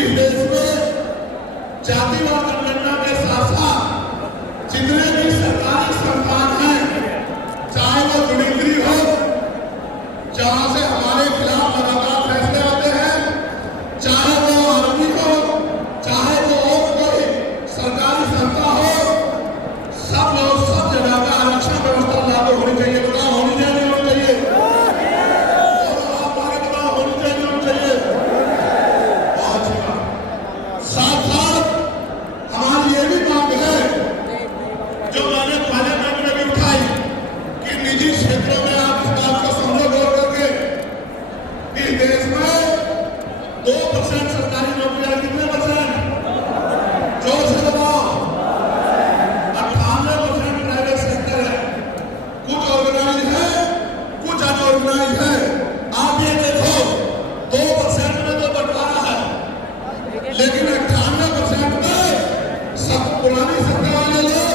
इस देश में जातिवाद जनगणना के साथ साथ जितने भी सरकारी संस्थान हैं, चाहे वो जुडिशरी हो, जहां से हमारे खिलाफ लगातार फैसले आते हैं, चाहे वो आर्मी हो, चाहे वो और कोई सरकारी संस्था हो, सब जगह का आरक्षण व्यवस्था लागू होनी चाहिए। बताओ होनी चाहिए, नहीं होनी चाहिए? होनी चाहिए, होनी चाहिए। बहुत अच्छी बात। साथ साथ हमारी ये भी मांग है, जो मैंने पार्लियामेंट में भी उठाई, कि निजी क्षेत्रों में आप इस बात को समझो गौर करके, इस देश में 2% सरकारी नौकरियां, कितने परसेंट? जोर से बताओ। 98% प्राइवेट सेक्टर है। कुछ ऑर्गेनाइज है, कुछ अनऑर्गेनाइज है। आप ये देखो, 2% में तो बंटवारा है, लेकिन 98% में सब पुरानी सत्ता वाले लोग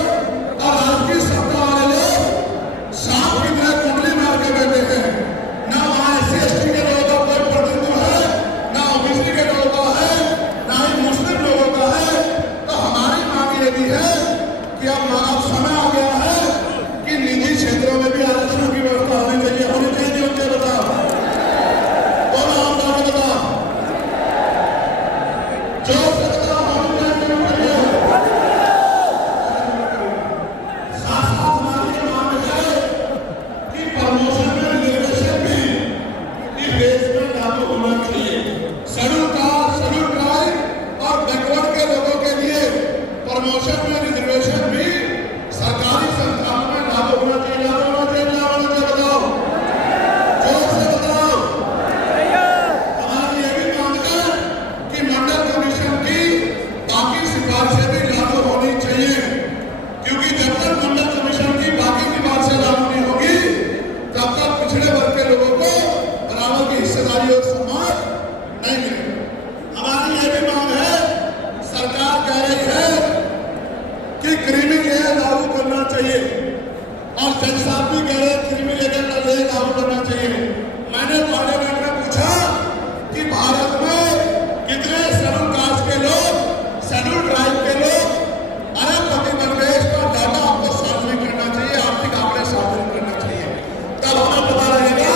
और आज की सत्ता वाले लोग सांप की तरह कुंडली मार के बैठे हैं। ना वहां SC/ST के लोगों का कोई प्रतिनिधित्व है, ना OBC के लोगों का है, ना ही मुस्लिम लोगों का है। तो हमारी मांग ये भी है कि अब समय आ गया है कि निजी क्षेत्रों में भी आरक्षण की व्यवस्था होनी चाहिए। होनी चाहिए, उनके बताओ, बोलो आप जाके बताओ, जोर से बताओ, होनी चाहिए, होनी चाहिए। साथ साथ हमारी ये मांग है कि प्रमोशन में रिजर्वेशन भी इस देश में लागू होना चाहिए। शेड्यूल कास्ट, शेड्यूल ट्राइब और बैकवर्ड के लोगों के लिए प्रमोशन में रिजर्वेशन भी सरकारी संस्थानों में लागू होना चाहिए। लागू होना चाहिए, ना होना चाहिए? बताओ, जोर से बताओ। हमारी ये भी मांग है कि मंडल कमीशन की बाकी सिफारिशें भी लागू होनी चाहिए, क्योंकि जब तक मंडल कमीशन की बाकी सिफारिशें लागू नहीं होगी, तब तक पिछड़े वर्ग के लोगों को बराबर की हिस्सेदारी और सम्मान नहीं मिलेगा। हमारी ये भी मांग है, सरकार कह रही है कि क्रीमी लेयर लागू करना चाहिए, और जज साहब भी कह रहे हैं क्रीमी लेयर लागू करना चाहिए। मैंने पार्लियामेंट में पूछा कि भारत में कितने शेड्यूल कास्ट के लोग, शेड्यूल ट्राइब के लोग, अरबपति बन गए, इसका डाटा आपको सार्वजनिक करना चाहिए, आर्थिक आंकड़े सार्वजनिक करना चाहिए। तब हमें पता लगेगा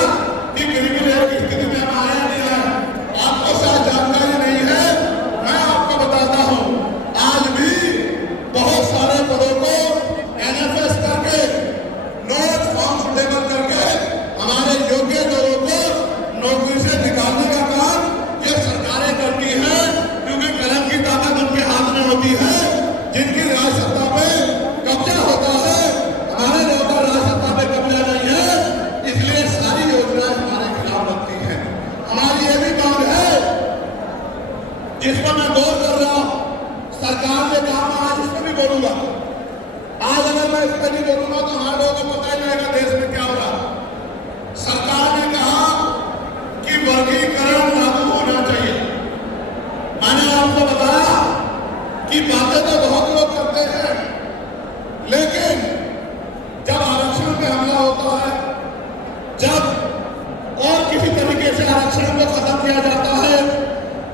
कि क्रीमी लेयर की स्थिति में हम आया नहीं है। आपको शायद जानकारी नहीं है, मैं आपको बताता हूं, आज भी बहुत सारे पदों को NFS करके, नोट फॉर्म सुटेबल करके हमारे योग्य लोगों को नौकरी से निकालने का काम ये सरकारें करती हैं, क्योंकि कलम की ताकत उनके हाथ में होती है। जिनकी राज सत्ता पे कब्जा होता है, हमारे लोगों का राज सत्ता पे कब्जा नहीं है, इसलिए सारी योजनाएं हमारे खिलाफ बनती हैं। हमारी ये भी मांग है, इस पर मैं गौर कर रहा हूं, सरकार ने कहा, मैं आज इस पर भी बोलूंगा। आज अगर मैं इस पर नहीं बोलूंगा तो हमारे लोगों को पता ही नहीं रहेगा देश में क्या हो रहा है। सरकार ने कहा कि वर्गीकरण लागू होना चाहिए। मैंने आपको बताया कि बातें तो बहुत लोग करते हैं, लेकिन जब आरक्षण पे हमला होता है, जब और किसी तरीके से आरक्षण को खत्म किया जाता है,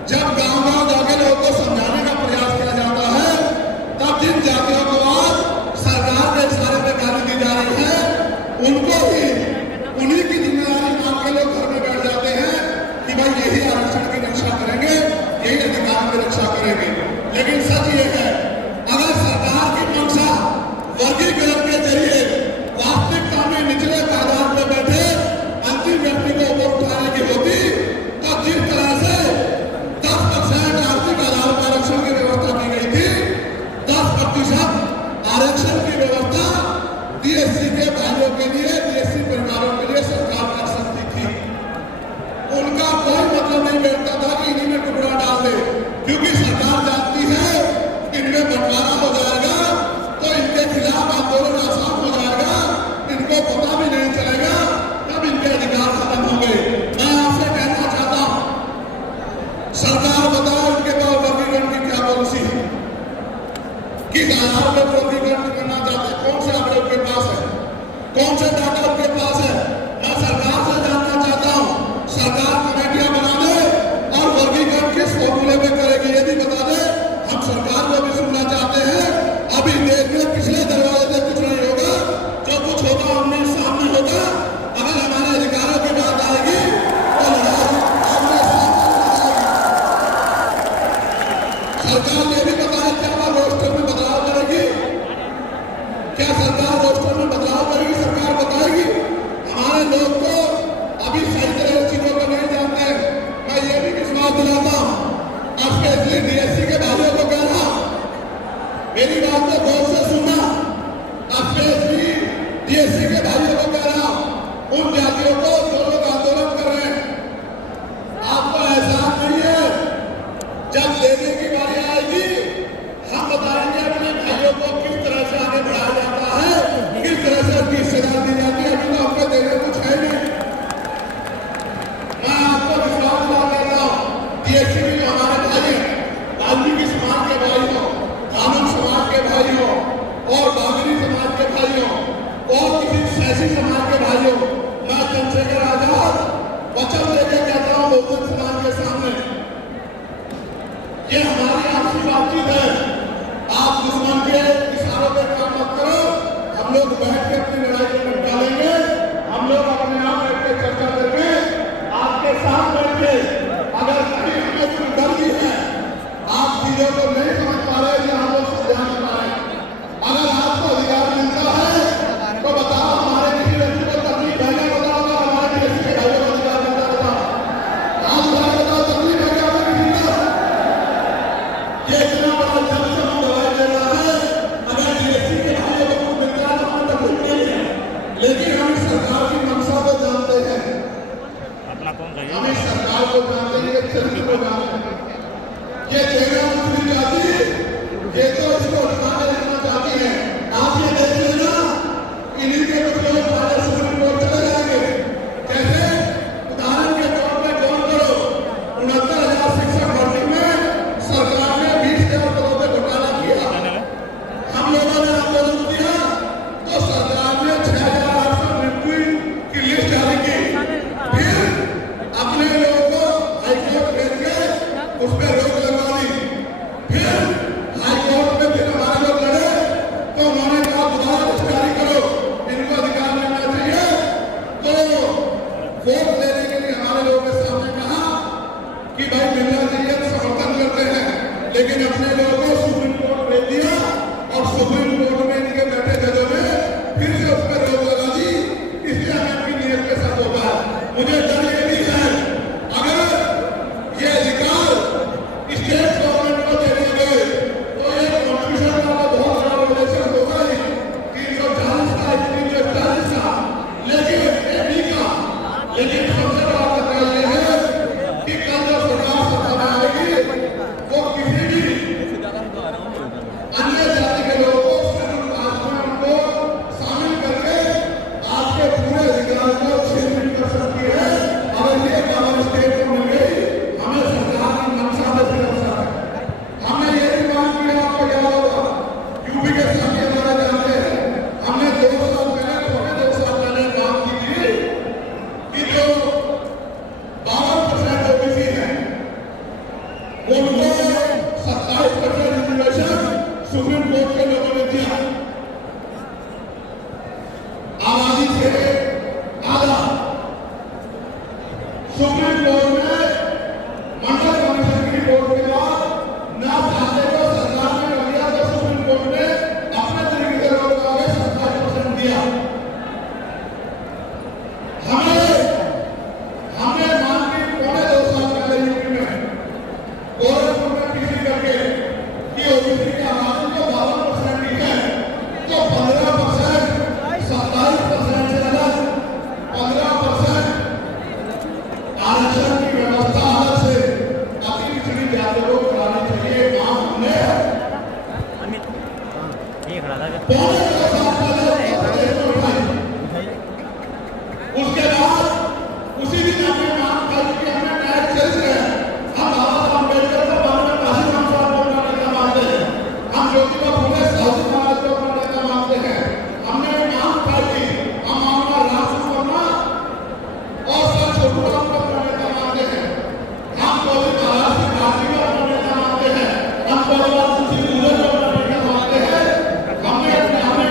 जब गांव-गांव जाके लोगों को समझाने का प्रयास किया जाता है, तब जिन जातियों को आज सरकार के इशारे पे गाली दी जा रही है, उनको ही उन्हीं की जिम्मेदारी मान के लोग घर में बैठ जाते हैं कि भाई यही आरक्षण की रक्षा करेंगे, यही अधिकार की रक्षा करेंगे। लेकिन सच ये है, अगर सरकार की मंशा वर्गीकरण के जरिए वास्तविकता में निचले पायदान पर बैठे अंतिम व्यक्ति को ऊपर उठाने की होती, तो जिस तरह से 10% आर्थिक आधार पर आरक्षण की व्यवस्था की गई थी, 10% आरक्षण की व्यवस्था DSC के भाइयों के लिए, DSC परिवारों के लिए सरकार कर सकती थी। उनका कोई मतलब नहीं बैठता था कि इन्हीं में टुकड़ा डाल दे, क्योंकि सरकार जानती है कि इनमें बंटवारा हो जाएगा तो इनके खिलाफ आंदोलन आसान हो जाएगा, इनको पता भी नहीं चलेगा, तब इनके अधिकार खत्म होंगे। मैं आपसे कहना चाहता हूं, सरकार बताओ इनके पास वर्गीकरण की क्या पॉलिसी है, किस आधार पर वर्गीकरण करना चाहते हैं, कौन से आंकड़े उनके पास है, कौन से डाटा उनके पास है। मैं सरकार से जानना चाहता हूं, सरकार कमेटियां बना दे और वर्गीकरण किस फॉर्मूले में करेगी, सरकार ने भी बताया क्या वह रोस्टर में बदलाव करेगी, क्या सरकार रोस्टर में बदलाव करेगी, सरकार बताएगी। हमारे लोग तो अभी सही तरह चीजों को नहीं जानते। मैं ये भी विश्वास दिलाता हूँ, स्पेशली डीएससी के भाइयों को कह रहा हूं, मेरी बात को गौर से सुनना। स्पेशली डीएससी के भाइयों को कह रहा हूं, उन जातियों को जो लोग आंदोलन कर रहे हैं, आपको एहसास नहीं है, जब लेने की बारी आएगी हम बताएंगे अपने भाइयों को किस तरह से आगे बढ़ाया जाता है, किस तरह से उनकी सजा दी जाती है। अभी तो हमको देने कुछ है नहीं। मैं आपको विश्वास दिला दे रहा हूँ, डीएससी में जो हमारे भाई हैं, वाल्मीकि समाज के भाई हो, कानून समाज के भाई हो, और बागरी समाज के भाई हो, और किसी सैसी समाज के भाई हो, मैं चंद्रशेखर आजाद वचन लेके कहता हूँ बहुजन समाज के सामने, ये हमारी आपसी बातचीत है। आप दुश्मन के इशारों पे काम मत करो। हम लोग बैठ के अपनी लड़ाई को निपटा लेंगे। हम लोग अपने आप बैठ के चर्चा करके आपके साथ बैठ के, अगर कहीं हमें कोई डर भी है, आप चीजों को नहीं समझ पा रहे या हम लोग समझा नहीं पा रहे, अगर आपको अधिकार मिलता है तो बताओ, हमारे किसी व्यक्ति को तकलीफ है क्या? बताओ, हमारे किसी के भाइयों को अधिकार मिलता है? बताओ, आप बताओ, तकलीफ है क्या हमें किसी को? ये इतना बड़ा जब से हम दवाई दे रहा है, अगर डीएससी के भाइयों को कुछ मिलता है तो हमें तकलीफ नहीं है, लेकिन हम सरकार की मंशा को जानते हैं, हम इस सरकार को जानते हैं, चरित्र को जानते हैं। ये तेरह मुस्लिम जाति, ये तो इसको उठाने रखना चाहती है। आप ये देख लेना, इन्हीं के कुछ लोग पहले सुप्रीम कोर्ट चले जाएंगे। कैसे? उदाहरण के तौर पर कौन करो, 69,000 शिक्षक भर्ती में सरकार ने 20,000 पदों पर घोटाला किया। हम लोगों ने आंदोलन किया तो सरकार ने 6,800 मृत्यु की लिस्ट जारी की। फिर अपने लोगों को हाईकोर्ट भेज के उस पर रोक लगा दी। फिर हाईकोर्ट में फिर हमारे लोग लड़े तो उन्होंने कहा दोबारा लिस्ट जारी करो, इनको अधिकार मिलना चाहिए। तो वोट लेने के लिए हमारे लोगों के सामने कहा कि भाई मिलना चाहिए, तो समर्थन करते हैं, लेकिन अपने लोगों को सुप्रीम कोर्ट भेज दिया और सुप्रीम कोर्ट में इनके बैठे जजों ने फिर से उस पर रोक लगा दी। इसलिए हमें अपनी नीयत के साथ होगा। मुझे डर ये भी है, अगर ये अधिकार स्टेट गवर्नमेंट को दे दिए गए तो ये कॉन्स्टिट्यूशन का बहुत बड़ा वायलेशन होगा ही, 340 का, 340 का, लेकिन एपी का। लेकिन सबसे बड़ा खतरा ये है कि कल जो सरकार सत्ता में आएगी वो किसी भी अन्य जाति के लोगों को शेड्यूल कास्ट में उनको शामिल करके आपके पूरे अधिकार को छीन कर सकती है। अगर ये पावर स्टेट को मिल गई, हमें सरकार की मंशा में फिर अवसर है। हमने ये भी मांग किया, आपको याद होगा, यूपी के साथ ये हमारा जानते हैं, हमने 2 साल पहले मांग की थी कि जो 52% ओबीसी है उनको 27% रिजर्वेशन सुप्रीम कोर्ट के लोगों ने दिया। आबादी से आधा सुप्रीम कोर्ट ने मंडल कमीशन की रिपोर्ट के बाद ना चाहते को सरकार ने कर दिया, तो सुप्रीम कोर्ट ने अपने तरीके से लोगों को 27% दिया। हमने मांग की पौने 2 साल पहले यूपी में गोरखपुर में किसी करके कि ओबीसी की आबादी को 52% दी है, तो 15%, 27% से अलग 15% आरक्षण की व्यवस्था अलग से अति पिछड़ी जातियों को करानी चाहिए। काम हमने पौने 2 साल पहले उठाई। उसके बाद उसी दिन हमने मांग कर कि हमें टैक्स चेंज है। हम बाबा साहब अम्बेडकर को बाद में काशी राम साहब को अपना नेता मानते हैं, हम ज्योतिबा फुले साहू महाराज को अपना नेता मानते हैं। हमने मांग कर की हम मामला राष्ट्र वर्मा और सर छोटू राम को अपना नेता मानते हैं। हम कोई महाराज की पार्टी को अपना नेता मानते हैं। हम परिवार सुशील को अपना नेता मानते हैं। हमने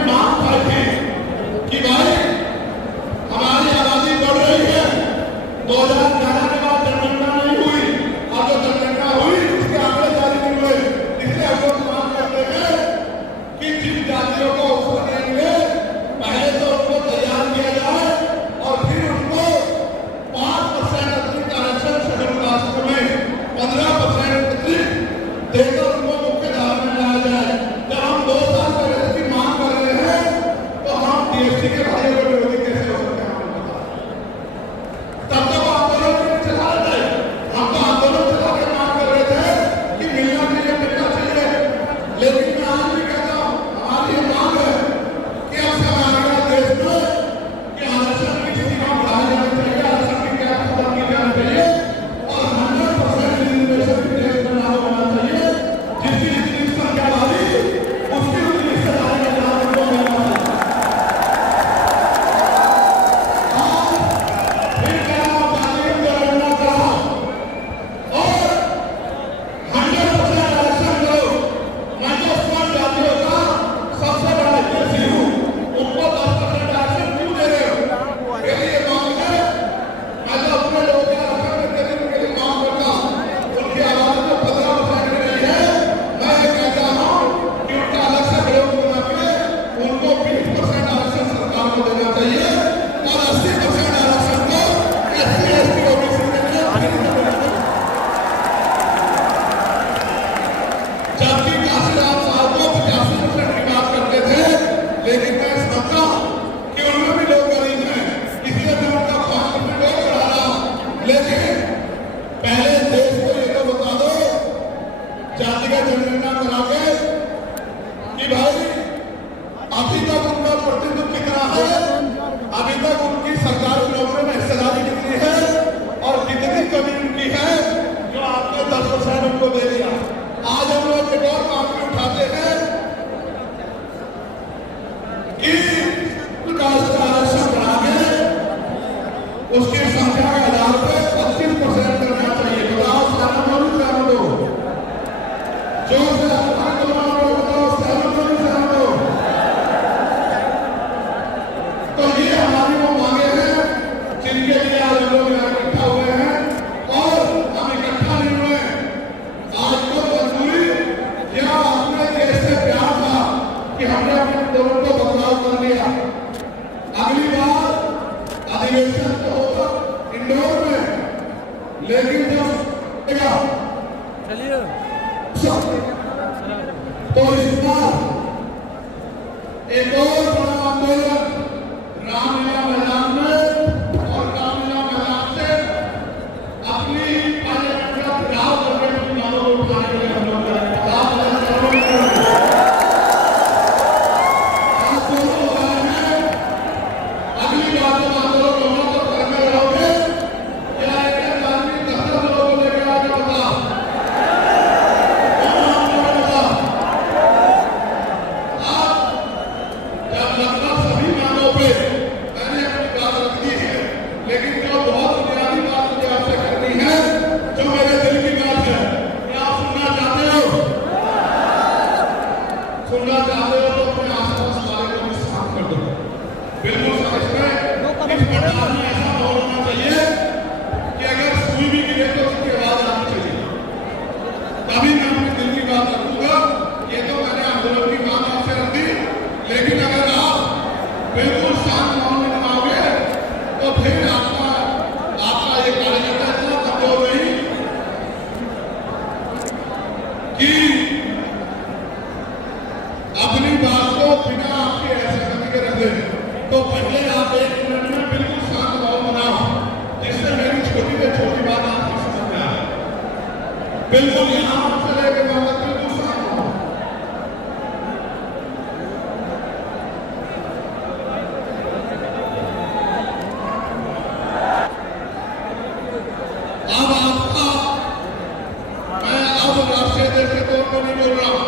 पहले देश को ये तो बता दो जाति का जनगणना करा के कि भाई अभी तक उनका प्रतिनिधित्व कितना है, अभी तक उनकी सरकारी नौकरी में हिस्सेदारी कितनी है और कितनी कमी उनकी है जो आपने 10% उनको दे दिया। आज हम लोग एक और मामले उठाते हैं कि विकास का आरक्षण बढ़ा के उसकी संख्या के आधार पर 25% करना चाहिए। बताओ सहमत हो नहीं सहमत हो? जो सहमत हो बताओ सहमत हो नहीं सहमत हो? तो ये हमारी वो मांगे हैं जिनके लिए आज हम लोग यहाँ इकट्ठा हुए हैं और हम इकट्ठा नहीं हुए आज तो मजबूरी या अपने देश से प्यार था कि हमने अपने लोगों को बदलाव कर लिया। अगली बार अधिवेशन तो होगा इंदौर में, लेकिन जब चलिए तो इस बार एक और बड़ा आंदोलन रामलीला मैदान में और रामलीला मैदान से अपनी पार्लियामेंट का चुनाव करके चुनावों को उठाने के लिए हम लोग अगली बार जब आंदोलन होगा तो करने रहोगे या एक आदमी 10 लोगों को लेकर आगे बताओ जब लगभग सभी मांगों पे मैंने अपनी बात रख दी है, लेकिन जो बहुत बुनियादी बात मुझे आपसे करनी है, जो मेरे दिल की बात है, क्या आप सुनना चाहते हो? सुनना चाहते हो तो अपने आसपास वाले को भी शांत कर दो। बिल्कुल इसमें इस प्रकार में ऐसा माहौल होना चाहिए कि अगर सुई भी गिरे तो उसकी आवाज आनी चाहिए, तभी मैं अपने दिल की बात रखूंगा। ये तो मैंने आंदोलन की बात आपसे रख दी, लेकिन अगर आप बिल्कुल शांत माहौल में बनाओगे तो फिर आपका ये कार्यकर्ता इतना कमजोर नहीं कि अपनी बात को बिना आपके ऐसे करके रख दे। तो पहले आप 1 मिनट में बिल्कुल शांत माहौल बनाओ जिससे मेरी छोटी से छोटी बात आपको समझ में आए। बिल्कुल यहाँ से लेके बात बिल्कुल शांत हो। अब आपका मैं अब राष्ट्रीय अध्यक्ष के तौर पर नहीं बोल रहा हूं,